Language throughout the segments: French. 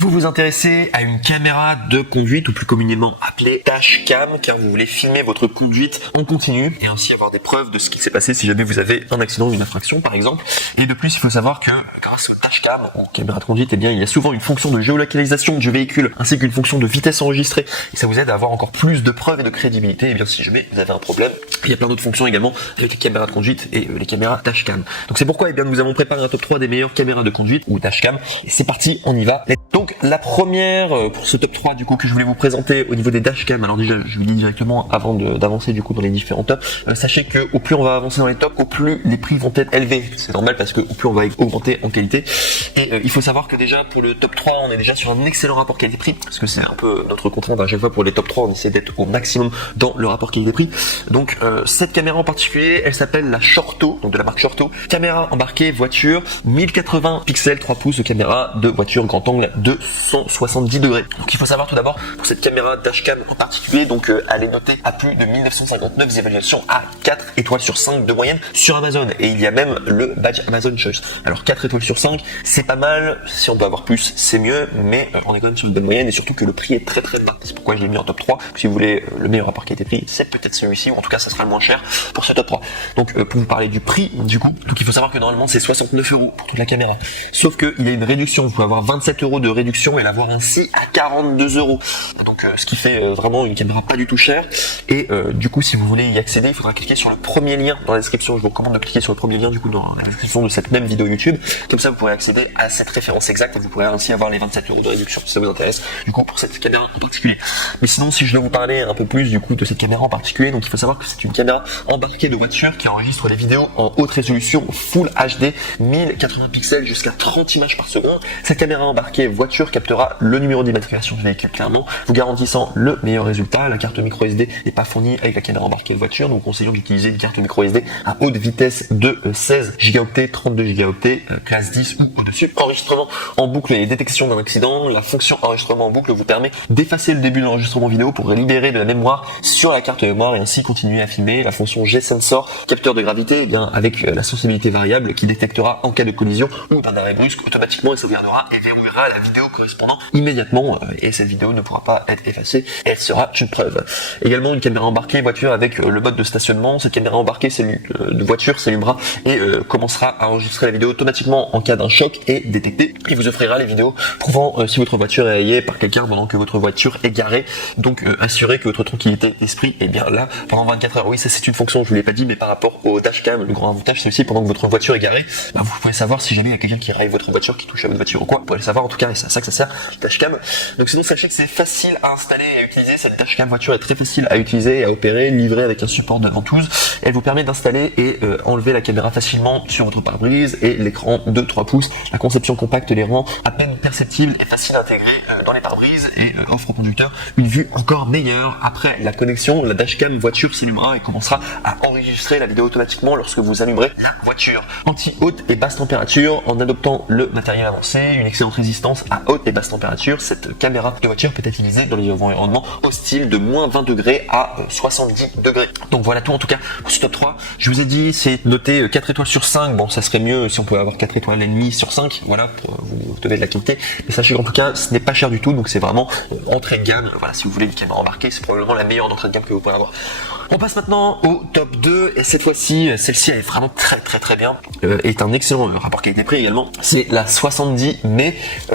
Vous vous intéressez à une caméra de conduite, ou plus communément appelée dashcam, car vous voulez filmer votre conduite en continu et ainsi avoir des preuves de ce qui s'est passé si jamais vous avez un accident ou une infraction par exemple. Et de plus, il faut savoir que grâce au dashcam, en caméra de conduite, eh bien, il y a souvent une fonction de géolocalisation du véhicule ainsi qu'une fonction de vitesse enregistrée. Et ça vous aide à avoir encore plus de preuves et de crédibilité. Et bien, si jamais vous avez un problème, il y a plein d'autres fonctions également avec les caméras de conduite et les caméras dashcam. Donc c'est pourquoi nous avons préparé un top 3 des meilleures caméras de conduite ou dashcam. Et c'est parti, on y va. Donc la première pour ce top 3 du coup que je voulais vous présenter au niveau des dashcam, alors déjà je vous dis directement avant d'avancer du coup dans les différents tops, sachez que au plus on va avancer dans les tops, au plus les prix vont être élevés. C'est normal parce que au plus on va augmenter en qualité. Et il faut savoir que déjà pour le top 3 on est déjà sur un excellent rapport qualité-prix, parce que c'est un peu notre contrainte à chaque fois pour les top 3, on essaie d'être au maximum dans le rapport qualité-prix. Donc cette caméra en particulier, elle s'appelle la Shorto, donc de la marque Shorto, caméra embarquée voiture 1080 pixels 3 pouces de caméra de voiture grand angle de 170 degrés. Donc il faut savoir tout d'abord pour cette caméra dashcam en particulier, donc elle est notée à plus de 1959 évaluations à 4 étoiles sur 5 de moyenne sur Amazon, et il y a même le badge Amazon Choice. Alors 4 étoiles sur 5 c'est pas mal, si on peut avoir plus c'est mieux, mais on est quand même sur une bonne moyenne, et surtout que le prix est très très bas. C'est pourquoi je l'ai mis en top 3. Si vous voulez le meilleur rapport qualité-prix, c'est peut-être celui-ci, ou en tout cas ça sera le moins cher pour ce top 3. Donc pour vous parler du prix du coup, donc il faut savoir que normalement c'est 69 € pour toute la caméra, sauf qu'il y a une réduction, vous pouvez avoir 27 € de réduction et l'avoir ainsi à 42 €. Donc ce qui fait vraiment une caméra pas du tout chère. Et du coup si vous voulez y accéder, il faudra cliquer sur le premier lien dans la description. Je vous recommande de cliquer sur le premier lien du coup dans la description de cette même vidéo YouTube, comme ça vous pourrez accéder à cette référence exacte et vous pourrez ainsi avoir les 27 € de réduction si ça vous intéresse du coup pour cette caméra en particulier. Mais sinon si je dois vous parler un peu plus du coup de cette caméra en particulier, donc il faut savoir que c'est une caméra embarquée de voiture qui enregistre les vidéos en haute résolution Full HD 1080 pixels jusqu'à 30 images par seconde. Cette caméra embarquée voiture captera le numéro d'immatriculation du véhicule clairement, vous garantissant le meilleur résultat. La carte micro SD n'est pas fournie avec la caméra embarquée de voiture, donc conseillons d'utiliser une carte micro SD à haute vitesse de 16 Go, 32 Go, classe 10 ou au-dessus. Enregistrement en boucle et détection d'un accident. La fonction enregistrement en boucle vous permet d'effacer le début de l'enregistrement vidéo pour libérer de la mémoire sur la carte mémoire et ainsi continuer à filmer. La fonction G-Sensor, capteur de gravité, eh bien avec la sensibilité variable qui détectera en cas de collision ou d'un arrêt brusque automatiquement et sauvegardera et verrouillera la vidéo correspondant immédiatement, et cette vidéo ne pourra pas être effacée et elle sera une preuve. Également une caméra embarquée voiture avec le mode de stationnement. Cette caméra embarquée de voiture s'allumera et commencera à enregistrer la vidéo automatiquement en cas d'un choc et détecter. Il vous offrira les vidéos prouvant si votre voiture est rayée par quelqu'un pendant que votre voiture est garée. Donc assurez que votre tranquillité d'esprit est bien là pendant 24 heures. Oui, ça c'est une fonction, je vous l'ai pas dit, mais par rapport au dashcam, le grand avantage c'est aussi pendant que votre voiture est garée, vous pouvez savoir si jamais il y a quelqu'un qui raye votre voiture, qui touche à votre voiture ou quoi, vous pouvez le savoir en tout cas, et c'est à ça que ça sert le dashcam. Donc sinon sachez que c'est facile à installer et à utiliser. Cette dashcam voiture est très facile à utiliser et à opérer, livrée avec un support de ventouse. Elle vous permet d'installer et enlever la caméra facilement sur votre pare-brise et l'écran de 3 pouces. La conception compacte les rend à peine perceptibles et facile à intégrer dans les pare-brises et offre au conducteur une vue encore meilleure. Après la connexion, la dashcam voiture s'allumera et commencera à enregistrer la vidéo automatiquement lorsque vous allumerez la voiture. Anti-haute et basse température, en adoptant le matériel avancé, une excellente résistance à haute et basse température, cette caméra de voiture peut être utilisée dans les environnements hostiles de moins 20 degrés à 70 degrés. Donc voilà tout en tout cas pour ce top 3. Je vous ai dit c'est noté 4 étoiles sur 5, bon ça serait mieux si on pouvait avoir 4 étoiles et demie sur 5, voilà, pour vous donner de la qualité. Mais sachez qu'en tout cas ce n'est pas cher du tout, donc c'est vraiment entrée de gamme. Voilà, si vous voulez une caméra embarquée, c'est probablement la meilleure d'entrée de gamme que vous pourrez avoir. On passe maintenant au top 2, et cette fois-ci, celle-ci elle est vraiment très bien, est un excellent rapport qualité-prix également. C'est la 70 mai,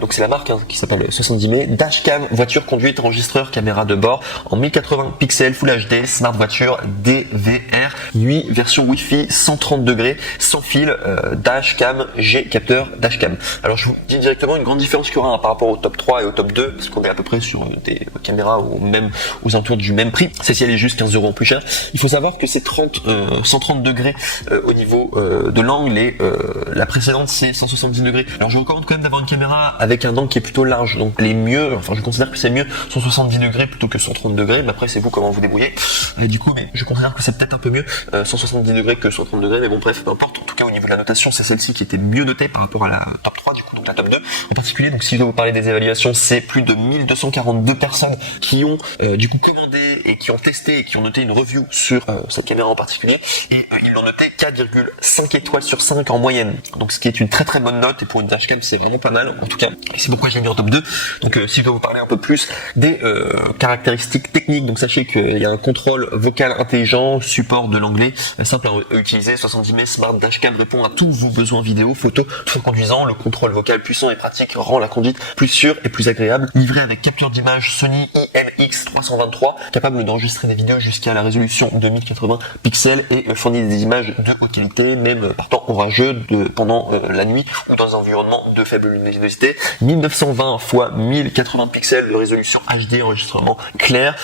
donc c'est la marque qui s'appelle 70 mai, dashcam voiture conduite enregistreur caméra de bord en 1080 pixels Full HD, smart voiture DVR 8, version Wi-Fi 130 degrés, sans fil, dashcam G capteur dashcam. Alors je vous dis directement une grande différence qu'il y aura par rapport au top 3 et au top 2, parce qu'on est à peu près sur des caméras aux alentours du même prix. Celle-ci elle est juste 15 € en plus cher. Il faut savoir que c'est 130 degrés au niveau de l'angle, et la précédente c'est 170 degrés. Alors je vous recommande quand même d'avoir une caméra avec un angle qui est plutôt large, donc elle est mieux, enfin je considère que c'est mieux 170 degrés plutôt que 130 degrés, mais après c'est vous comment vous débrouillez. Et du coup, mais je considère que c'est peut-être un peu mieux 170 degrés que 130 degrés, mais bon bref, peu importe. En tout cas au niveau de la notation, c'est celle-ci qui était mieux notée par rapport à la top 3 du coup, donc la top 2 en particulier. Donc si je dois vous parler des évaluations, c'est plus de 1242 personnes qui ont du coup commandé et qui ont testé et qui ont noté une review sur cette caméra en particulier, et ils l'ont noté 4,5 étoiles sur 5 en moyenne, donc ce qui est une très bonne note, et pour une dashcam c'est vraiment pas mal. En tout cas c'est pourquoi je l'ai mis en top 2. Donc si je dois vous parler un peu plus des caractéristiques techniques, donc sachez qu'il y a un contrôle vocal intelligent, support de l'anglais, simple à utiliser, 70 m Smart Dashcam répond à tous vos besoins vidéo, photo, tout en conduisant. Le contrôle vocal puissant et pratique rend la conduite plus sûre et plus agréable. Livré avec capteur d'image Sony IMX323, capable d'enregistrer des vidéos jusqu'à la résolution de 1080 pixels et fournit des images de haute qualité, même par temps orageux pendant la nuit ou dans un environnement de faible luminosité. 1920 x 1080 pixels de résolution HD, enregistrement clair,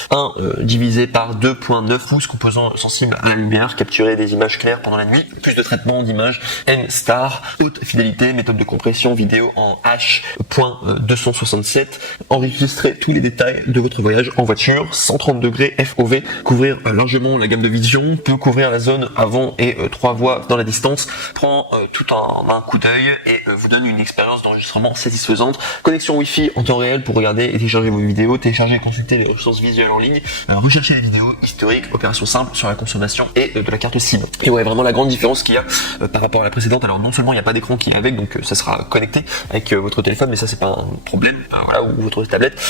divisé par 2.9 pouces, composant sensible à la lumière, capturer des images claires pendant la nuit, plus de traitement d'image N-Star, haute fidélité, méthode de compression vidéo en H.267, enregistrer tous les détails de votre voyage en voiture, 130 degrés FOV, couvrir largement la gamme de vision, peut couvrir la zone avant et 3 voies dans la distance, prend tout en un coup d'œil et vous donne une expérience d'enregistrement satisfaisante. Connexion Wi-Fi en temps réel pour regarder et télécharger vos vidéos, télécharger et consulter les ressources visuelles en ligne, rechercher les vidéos historiques, opération simple sur la consommation et de la carte SIM. Et ouais, vraiment la grande différence qu'il y a par rapport à la précédente, alors non seulement il n'y a pas d'écran qui est avec, donc ça sera connecté avec votre téléphone, mais ça c'est pas un problème, voilà, ou votre tablette,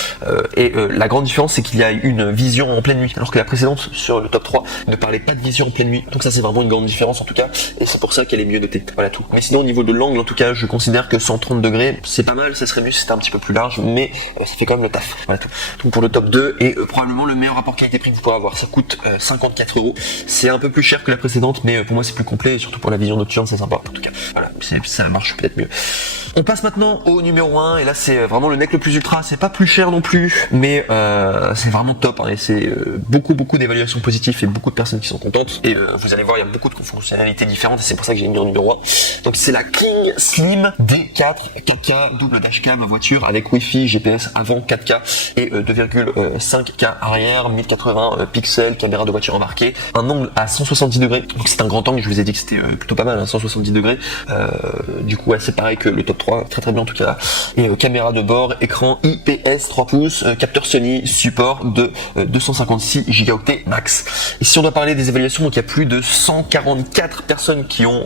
la grande différence c'est qu'il y a une vision en pleine nuit, alors que la précédente sur le top 3 ne parlait pas de vision en pleine nuit, donc ça c'est vraiment une grande différence en tout cas, et c'est pour ça qu'elle est mieux notée, voilà tout. Mais sinon au niveau de l'angle en tout cas, je considère que 130 degrés c'est pas mal, ça serait mieux si c'était un petit peu plus large, mais ça fait quand même le taf, voilà tout. Donc pour le top 2, et probablement le meilleur rapport qualité-prix que vous pourrez avoir, ça coûte 54 €, c'est un peu plus cher que la précédente, mais pour moi c'est plus complet, et surtout pour la vision nocturne c'est sympa, en tout cas, voilà, ça marche peut-être mieux. On passe maintenant au numéro 1, et là c'est vraiment le nec le plus ultra, c'est pas plus cher non plus, mais c'est vraiment top, hein, et c'est beaucoup d'évaluations positives et beaucoup de personnes qui sont contentes, et vous allez voir il y a beaucoup de fonctionnalités différentes, et c'est pour ça que j'ai mis en numéro 1. Donc c'est la King Slim D4 4K double dashcam voiture avec Wi-Fi, GPS avant 4K et 2,5K arrière, 1080 pixels, caméra de voiture embarquée, un angle à 170 degrés, donc c'est un grand angle, je vous ai dit que c'était plutôt pas mal, hein, 170 degrés, du coup ouais, c'est pareil que le top 3, très bien en tout cas, et caméra de bord, écran IPS 3 pouces, capteur Sony, support de 256 Go max. Et si on doit parler des évaluations, donc il y a plus de 144 personnes qui ont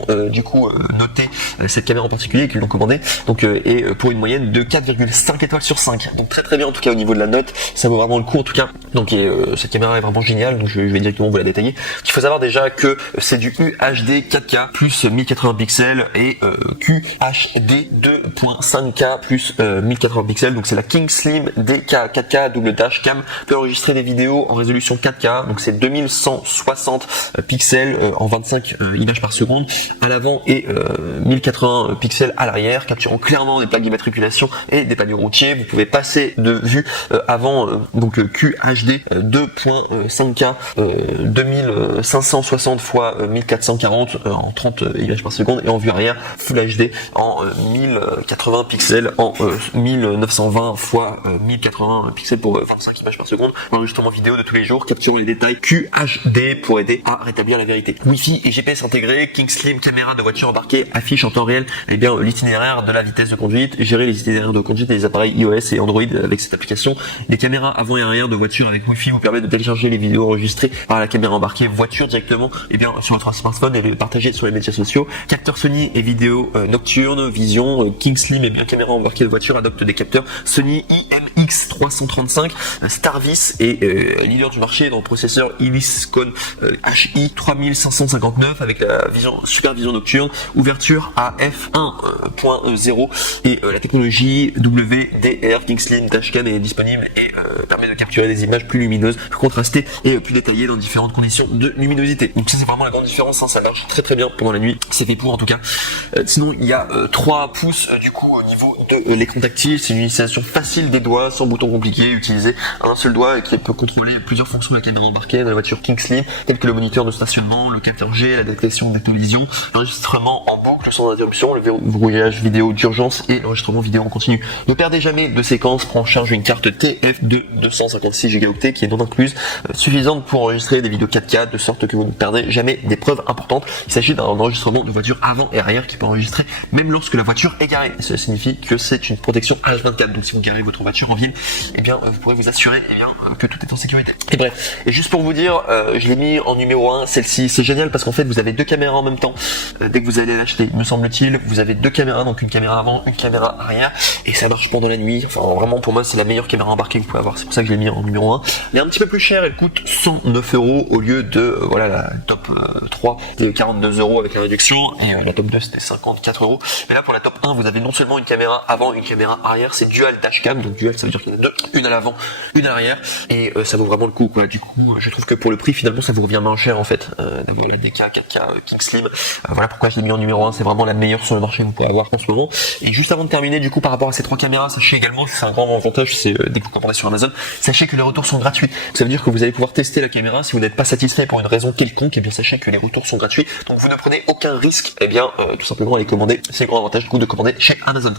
noté cette caméra en particulier, qui l'ont commandé, donc et pour une moyenne de 4,5 étoiles sur 5, donc très bien en tout cas au niveau de la note, ça vaut vraiment le coup en tout cas, donc cette caméra est vraiment géniale, donc je vais directement vous la détailler. Il faut savoir déjà que c'est du UHD 4K plus 1080 pixels et QHD 2.5K plus 1080 pixels, donc c'est la King Slim DK 4K double dashcam, peut enregistrer des vidéos en résolution 4K, donc c'est 2160 pixels en 25 images par seconde à l'avant et 1080 pixels à l'arrière, capturant clairement des plaques d'immatriculation et des panneaux routiers. Vous pouvez passer de vue avant donc QHD 2.5K 2560 x 1440 en 30 images par seconde, et en vue arrière Full HD en 1080 pixels en 1920 x 1080 pixels pour 25 images par seconde, enregistrement vidéo de tous les jours, capturant les détails QHD pour aider à rétablir la vérité. Wi-Fi et GPS intégrés, King Slim caméra de voiture embarquée, affiche en temps réel l'itinéraire de la vitesse de conduite, gérer les itinéraires de conduite des appareils iOS et Android avec cette application. Les caméras avant et arrière de voiture avec Wi-Fi vous permettent de télécharger les vidéos enregistrées par la caméra embarquée voiture directement sur votre smartphone et les partager sur les médias sociaux. Capteur Sony et vidéo nocturne, vision, King Slim et bien caméra embarquée de voiture adopte des capteurs Sony IMX335, Starvis et leader du marché dans le processeur Iliscon HI 3559 avec la super vision nocturne, ouverture à f1.0 et la technologie WDR King Slim Dashcam est disponible et permet de capturer des images plus lumineuses, plus contrastées et plus détaillées dans différentes conditions de luminosité. Donc ça c'est vraiment la grande différence, hein, ça marche très bien pendant la nuit, c'est fait pour en tout cas. Sinon il y a 3 pouces du coup au niveau de l'écran tactile, c'est une utilisation facile des doigts, sans bouton compliqué, utiliser un seul doigt et qui peut contrôler plusieurs fonctions de la caméra embarquée dans la voiture King Slim, telles que le moniteur de stationnement, le capteur G, la détection des collisions, l'enregistrement en boucle sans interruption, le verrouillage vidéo d'urgence et l'enregistrement vidéo en continu. Ne perdez jamais de séquence, prend en charge une carte TF de 256 Go mégaoctets qui est non incluse, suffisante pour enregistrer des vidéos 4K de sorte que vous ne perdez jamais des preuves importantes. Il s'agit d'un enregistrement de voiture avant et arrière qui peut enregistrer même lorsque la voiture est garée. Et cela signifie que c'est une protection H24. Donc si vous garez votre voiture en ville, eh bien vous pourrez vous assurer que tout est en sécurité. Et bref, et juste pour vous dire, je l'ai mis en numéro 1, celle-ci, c'est génial parce qu'en fait vous avez deux caméras en même temps. Dès que vous allez l'acheter, me semble-t-il, vous avez deux caméras, donc une caméra avant, une caméra arrière, et ça marche pendant la nuit. Enfin vraiment pour moi c'est la meilleure caméra embarquée que vous pouvez avoir. C'est pour ça que je l'ai mis en numéro 1. Elle est un petit peu plus chère, elle coûte 109 € au lieu de voilà la top 3 c'était 42 € avec la réduction, et la top 2 c'était 54 €. Mais là pour la top 1 vous avez non seulement une caméra avant, une caméra arrière, c'est dual dashcam, donc dual ça veut dire qu'il y en a deux, une à l'avant, une à l'arrière, et ça vaut vraiment le coup quoi. Du coup je trouve que pour le prix finalement ça vous revient moins cher en fait d'avoir la DK 4K King Slim. Voilà pourquoi je l'ai mis en numéro 1, c'est vraiment la meilleure sur le marché que vous pourrez avoir en ce moment. Et juste avant de terminer du coup par rapport à ces trois caméras, sachez également, c'est un grand avantage, c'est dès que vous commandez sur Amazon, sachez que les retours sont gratuits. Ça veut dire que vous allez pouvoir tester la caméra. Si vous n'êtes pas satisfait pour une raison quelconque, et bien sachez que les retours sont gratuits, donc vous ne prenez aucun risque, et bien tout simplement à les commander. C'est le grand avantage du coup de commander chez Amazon.